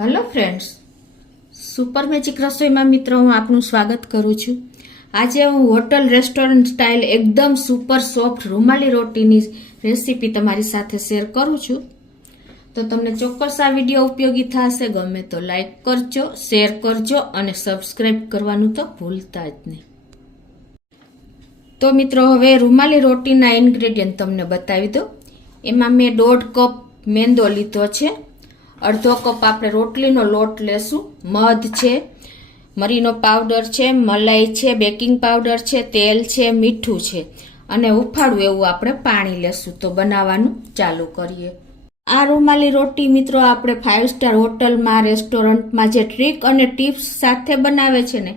Hello friends, super magic રસોઈમાં મિત્રો હું આપનું સ્વાગત કરું છું। આજે હું હોટલ રેસ્ટોરન્ટ સ્ટાઇલ એકદમ સુપર સોફ્ટ રૂમાલી રોટીની રેસીપી તમારી સાથે શેર કરું છું। તો તમને ચોક્કસ આ વિડીયો ઉપયોગી થશે। ગમે તો લાઈક કરજો, શેર કરજો અને સબસ્ક્રાઇબ કરવાનું તો ભૂલતા જ નહીં। તો મિત્રો હવે રૂમાલી રોટીના ઇન્ગ્રેડિયન્ટ તમને બતાવી દો। એમાં મેં 1.5 કપ મેંદો લીધો છે, અડધો કપ આપણે રોટલીનો લોટ લેશું, મધ છે, મરીનો પાવડર છે, મલાઈ છે, બેકિંગ પાવડર છે, તેલ છે, મીઠું છે અને ઉફાળું એવું આપણે પાણી લેશું। તો બનાવવાનું ચાલુ કરીએ। આ રૂમાલી રોટી મિત્રો આપણે 5 સ્ટાર હોટલમાં, રેસ્ટોરન્ટમાં જે ટ્રીક અને ટિપ્સ સાથે બનાવે છે ને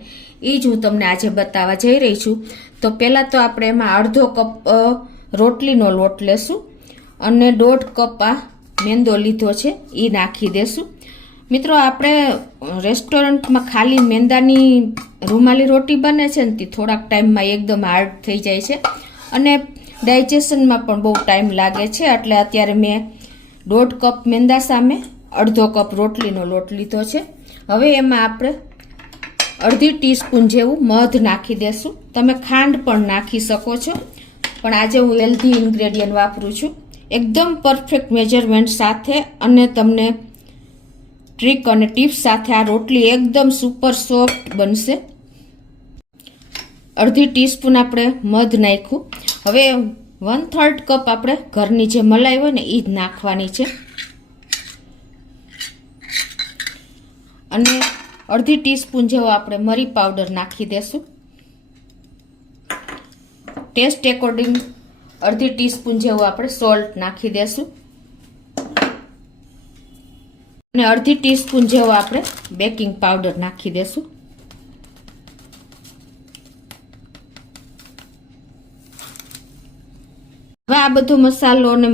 એ જ હું તમને આજે બતાવવા જઈ રહી છું। તો પહેલાં તો આપણે એમાં અડધો કપ રોટલીનો લોટ લેશું અને 1.5 કપ આ મેંદો લીધો છે એ નાખી દેશું। મિત્રો આપણે રેસ્ટોરન્ટમાં ખાલી મેંદાની રૂમાલી રોટી બને છે ને તે થોડાક ટાઈમમાં એકદમ હાર્ડ થઈ જાય છે અને ડાયજેશનમાં પણ બહુ ટાઈમ લાગે છે। એટલે અત્યારે મેં 1.5 કપ મેંદા સામે અડધો કપ રોટલીનો લોટ લીધો છે। હવે એમાં આપણે અડધી ટીસ્પૂન જેવું મધ નાખી દેશું। તમે ખાંડ પણ નાખી શકો છો, પણ આજે હું હેલ્ધી ઇન્ગ્રેડિયન્ટ વાપરું છું એકદમ પરફેક્ટ મેજરમેન્ટ સાથે અને તમને ટ્રીક અને ટિપ્સ સાથે આ રોટલી એકદમ સુપર સોફ્ટ બનશે। અડધી ટીસ્પૂન આપણે મધ નાખ્યું। હવે 1/3 કપ આપણે ઘરની જે મલાઈ હોય ને એ જ નાખવાની છે અને અડધી ટીસ્પૂન જેવો આપણે મરી પાવડર નાખી દેશું। ટેસ્ટ એકોર્ડિંગ અડધી ટીસ્પૂન જેવું આપણે સોલ્ટ નાખી દેશું અને અડધી ટીસ્પૂન જેવો આપણે બેકિંગ પાવડર નાખી દેશું। હવે આ બધો મસાલો અને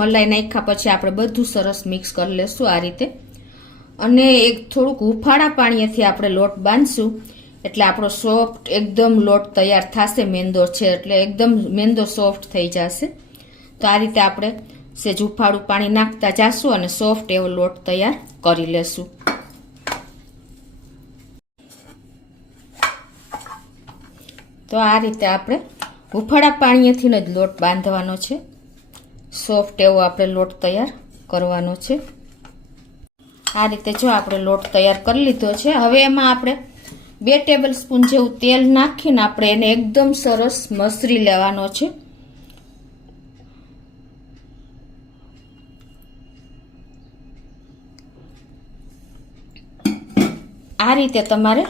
મલાઈ નાખ્યા પછી આપણે બધું સરસ મિક્સ કરી લેશું આ રીતે અને એક થોડુંક હુંફાળા પાણીથી આપણે લોટ બાંધશું એટલે આપણો સોફ્ટ એકદમ લોટ તૈયાર થશે। મેંદો છે એટલે એકદમ મેંદો સોફ્ટ થઈ જશે। તો આ રીતે આપણે સેજ હુંફાળું પાણી નાખતા જાશું અને સોફ્ટ એવો લોટ તૈયાર કરી લેશું। તો આ રીતે આપણે હુંફાળા પાણીથી જ લોટ બાંધવાનો છે, સોફ્ટ એવો આપણે લોટ તૈયાર કરવાનો છે। આ રીતે જો આપણે લોટ તૈયાર કરી લીધો છે। હવે એમાં આપણે 2 ટેબલ સ્પૂન જેવું તેલ નાખીને આપણે એને એકદમ સરસ મસરી લેવાનો છે। આ રીતે તમારે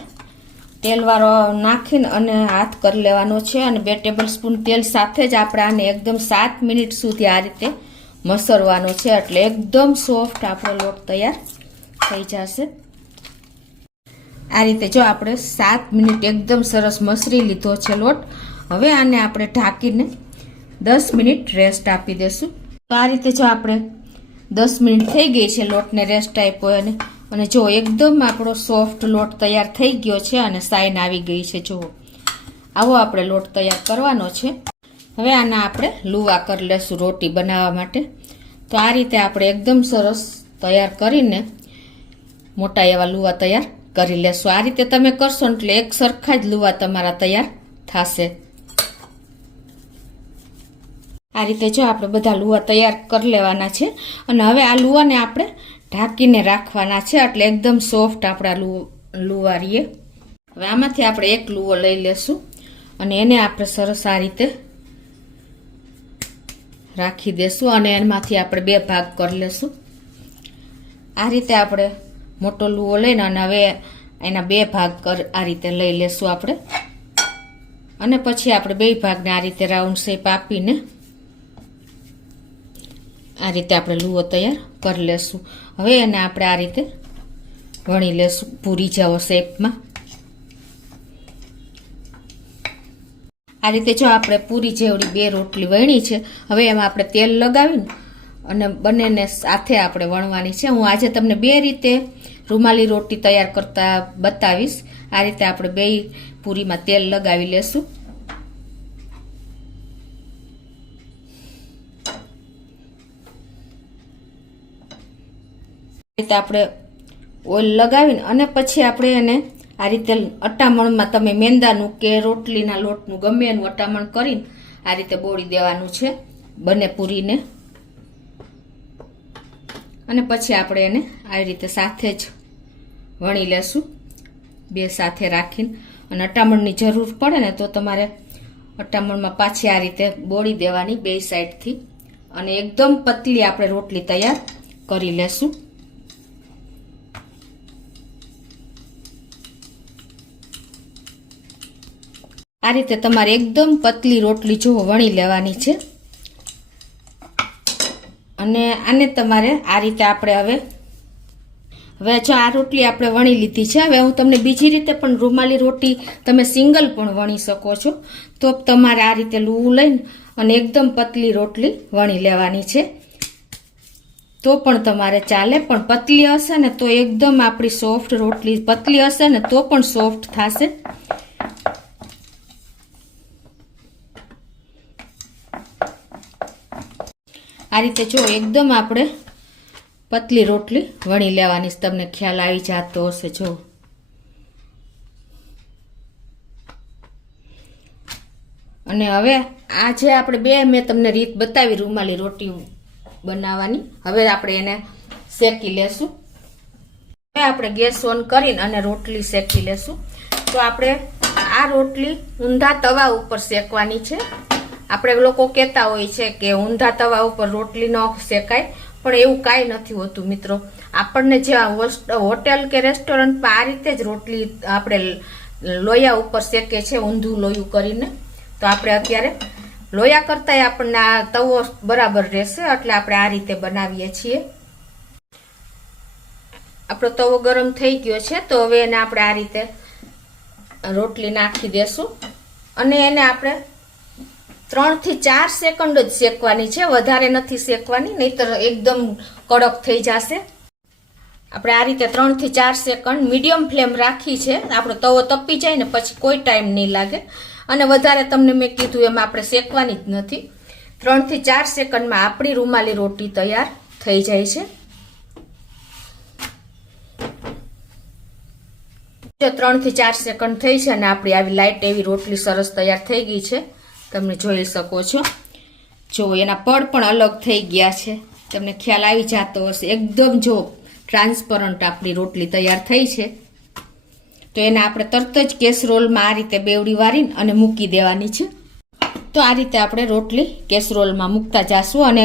તેલવાળો નાખીને અને હાથ કરી લેવાનો છે અને 2 ટેબલ સ્પૂન તેલ સાથે જ આપણે આને એકદમ 7 મિનિટ સુધી આ રીતે મસરવાનો છે એટલે એકદમ સોફ્ટ આપણો લોટ તૈયાર થઈ જશે। આ રીતે જો આપણે 7 મિનિટ એકદમ સરસ મસરી લીધો છે લોટ। હવે આને આપણે ઢાંકીને 10 મિનિટ રેસ્ટ આપી દેશું। તો આ રીતે જો આપણે 10 મિનિટ થઈ ગઈ છે લોટને રેસ્ટ આપ્યો અને જો એકદમ આપણો સોફ્ટ લોટ તૈયાર થઈ ગયો છે અને સાઈન આવી ગઈ છે। જુઓ આવો આપણે લોટ તૈયાર કરવાનો છે। હવે આના આપણે લુવા કરી લેશું રોટી બનાવવા માટે। તો આ રીતે આપણે એકદમ સરસ તૈયાર કરીને મોટા એવા લુવા તૈયાર કરી લેશું। આ રીતે તમે કરશો એટલે એક સરખા જ લુવા તમારા તૈયાર થશે। આ રીતે જો આપણે બધા લુવા તૈયાર કરી લેવાના છે અને હવે આ લુવાને આપણે ઢાંકીને રાખવાના છે એટલે એકદમ સોફ્ટ આપણા લુવા રહીએ। હવે આમાંથી આપણે એક લુવો લઈ લેશું અને એને આપણે સરસ આ રીતે રાખી દેશું અને એમાંથી આપણે 2 ભાગ કરી લેશું। આ રીતે આપણે મોટો લુવો લઈને અને હવે એના 2 ભાગ આ રીતે લઈ લેશું આપણે અને પછી આપણે 2 ભાગને આ રીતે રાઉન્ડ શેપ આપીને આ રીતે આપણે લુવો તૈયાર કરી લેશું। હવે એને આપણે આ રીતે વણી લેશું પૂરી જેવો શેપમાં। આ રીતે જો આપણે પૂરી જેવડી 2 રોટલી વણી છે। હવે એમાં આપણે તેલ લગાવીને અને બંનેને સાથે આપણે વણવાની છે। હું આજે તમને 2 રીતે રૂમાલી રોટી તૈયાર કરતા બતાવીશ। આ રીતે આપણે 2 પૂરીમાં તેલ લગાવી લેશું। રીતે આપણે ઓઇલ લગાવીને અને પછી આપણે એને આ રીતે અટામણમાં તમે મેંદાનું કે રોટલીના લોટનું ગમે એનું અટામણ કરીને આ રીતે બોળી દેવાનું છે બંને પૂરીને. અને પછી આપણે એને આવી રીતે સાથે જ વણી લેશું, બે સાથે રાખીને. અને અટામણની જરૂર પડે ને તો તમારે અટામણમાં પાછી આ રીતે બોળી દેવાની બે સાઈડથી. અને એકદમ પતલી આપણે રોટલી તૈયાર કરી લેશું. આ રીતે તમારે એકદમ પતલી રોટલી જો વણી લેવાની છે. અને આને તમારે આ રીતે આપણે હવે જો આ રોટલી આપણે વણી લીધી છે. હવે હું તમને બીજી રીતે પણ રૂમાલી રોટી તમે સિંગલ પણ વણી શકો છો. તો તમારે આ રીતે લૂવું લઈને અને એકદમ પતલી રોટલી વણી લેવાની છે તો પણ તમારે ચાલે. પણ પતલી હશે ને તો એકદમ આપણી સોફ્ટ રોટલી, પતલી હશે ને તો પણ સોફ્ટ થશે. આ રીતે જો એકદમ આપણે પતલી રોટલી વણી લેવાની, તમને ખ્યાલ આવી જતો હશે. જો અને હવે આ જે આપણે બે મેં તમને રીત બતાવી રૂમાલી રોટી બનાવવાની, હવે આપણે એને શેકી લેશું. હવે આપણે ગેસ ઓન કરીને અને રોટલી શેકી લેશું. તો આપણે આ રોટલી ઊંધા તવા ઉપર શેકવાની છે. આપણે લોકો કહેતા હોય છે કે ઊંધા તવા ઉપર રોટલી ન શેકાય, પણ એવું કાંઈ નથી હોતું મિત્રો. આપણને જે હોટેલ કે રેસ્ટોરન્ટમાં આ રીતે જ રોટલી આપણે લોયા ઉપર શેકે છે, ઊંધું લોયું કરીને. તો આપણે અત્યારે લોયા કરતાંય આપણને આ તવો બરાબર રહેશે, એટલે આપણે આ રીતે બનાવીએ છીએ. આપણો તવો ગરમ થઈ ગયો છે તો હવે એને આપણે આ રીતે રોટલી નાખી દેશું અને એને આપણે 3 થી 4 સેકન્ડ જ શેકવાની છે, વધારે નથી શેકવાની, નહીતર એકદમ કડક થઈ જશે. આપણે આ રીતે 3 થી 4 સેકન્ડ મીડિયમ ફ્લેમ રાખી છે. આપણો તવો તપી જાય ને પછી કોઈ ટાઈમ નહીં લાગે. અને વધારે તમને મેં કીધું એમ આપણે શેકવાની જ નથી. 3 થી 4 સેકન્ડમાં આપણી રૂમાલી રોટી તૈયાર થઈ જાય છે. 3 થી 4 સેકન્ડ થઈ છે અને આપણી આવી લાઈટ એવી રોટલી સરસ તૈયાર થઈ ગઈ છે. તમે જોઈ શકો છો. જો એના પડ પણ અલગ થઈ ગયા છે, તમને ખ્યાલ આવી જતો હશે. એકદમ જો ટ્રાન્સપરન્ટ આપણી રોટલી તૈયાર થઈ છે. તો એને આપણે તરત જ કેસરોલમાં આ રીતે બેવડી વારીને અને મૂકી દેવાની છે. તો આ રીતે આપણે રોટલી કેસરોલમાં મૂકતા જાશું અને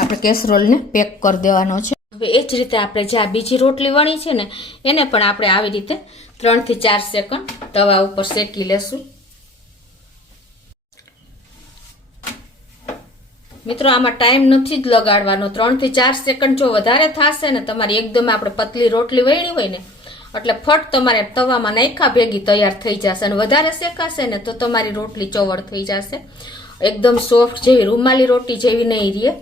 આપણે કેસરોલને પેક કરી દેવાનો છે. હવે એ જ રીતે આપણે જે આ બીજી રોટલી વણી છે ને એને પણ આપણે આવી રીતે 3 થી 4 સેકન્ડ તવા ઉપર શેકી લેશું. મિત્રો આમાં ટાઈમ નથી જ લગાડવાનો. 3 થી 4 સેકન્ડ જો વધારે થશે ને તમારી એકદમ આપણે પતલી રોટલી વણી હોય ને એટલે ફટ તમારે તવામાં નાખ્યા ભેગી તૈયાર થઈ જશે. અને વધારે શેકાશે ને તો તમારી રોટલી ચોવડ થઈ જશે, એકદમ સોફ્ટ જેવી રૂમાલી રોટી જેવી નહીં રહે.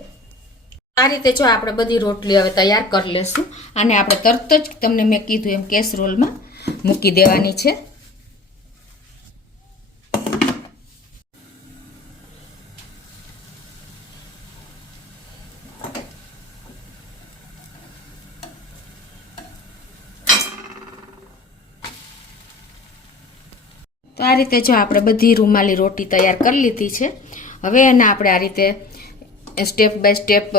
આ રીતે જો આપણે બધી રોટલી હવે તૈયાર કરી લેશું. આને આપણે તરત જ તમને મેં કીધું એમ કેસરોલમાં મૂકી દેવાની છે. તો આ રીતે જો આપણે બધી રૂમાલી રોટી તૈયાર કરી લીધી છે. હવે એને આપણે આ રીતે સ્ટેપ બાય સ્ટેપ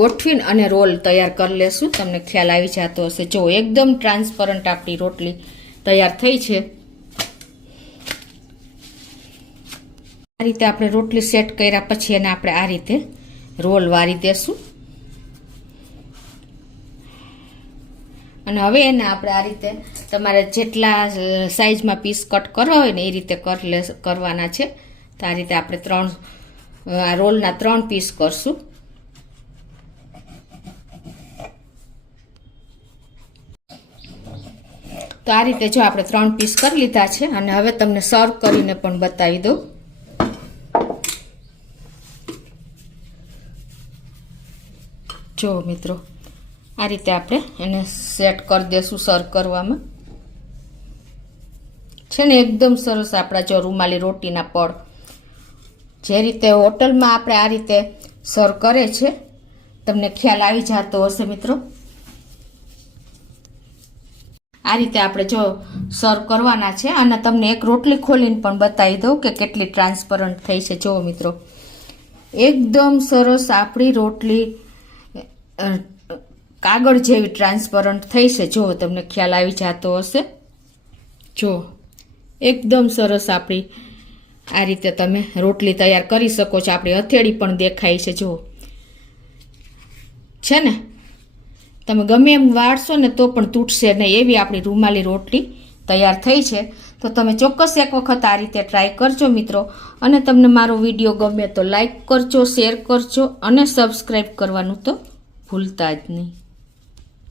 ગોઠવીને અને રોલ તૈયાર કરી લેશું. તમને ખ્યાલ આવી જતો હશે. જો એકદમ ટ્રાન્સપરન્ટ આપણી રોટલી તૈયાર થઈ છે. આ રીતે આપણે રોટલી સેટ કર્યા પછી એને આપણે આ રીતે રોલ વારી દેશું. અને હવે એને આપણે આ રીતે તમારે જેટલા સાઈઝમાં પીસ કટ કરવા હોય ને એ રીતે કરવાના છે. તો આ રીતે આપણે આ રોલના 3 પીસ કરશું. તો આ રીતે જો આપણે 3 પીસ કરી લીધા છે અને હવે તમને સર્વ કરીને પણ બતાવી દઉં. જો મિત્રો આ રીતે આપણે એને સેટ કરી દેશું સર્વ કરવામાં. છે ને એકદમ સરસ આપણા જો રૂમાલી રોટીના પડ જે રીતે હોટલમાં આપણે આ રીતે સર્વ કરે છે તમને ખ્યાલ આવી જતો હશે મિત્રો. આ રીતે આપણે જો સર્વ કરવાના છે. અને તમને એક રોટલી ખોલીને પણ બતાવી દઉં કે કેટલી ટ્રાન્સપરન્ટ થઈ છે. જુઓ મિત્રો, એકદમ સરસ આપણી રોટલી કાગળ જેવી ટ્રાન્સપરન્ટ થઈ છે. જુઓ, તમને ખ્યાલ આવી જતો હશે. જુઓ, એકદમ સરસ આપણી આ રીતે તમે રોટલી તૈયાર કરી શકો છો. આપણી હથેળી પણ દેખાય છે. જુઓ છે ને, તમે ગમે એમ વાળશો ને તો પણ તૂટશે નહીં એવી આપણી રૂમાલી રોટલી તૈયાર થઈ છે. તો તમે ચોક્કસ એક વખત આ રીતે ટ્રાય કરજો મિત્રો. અને તમને મારો વિડીયો ગમે તો લાઈક કરજો, શેર કરજો અને સબસ્ક્રાઈબ કરવાનું તો ભૂલતા જ નહીં.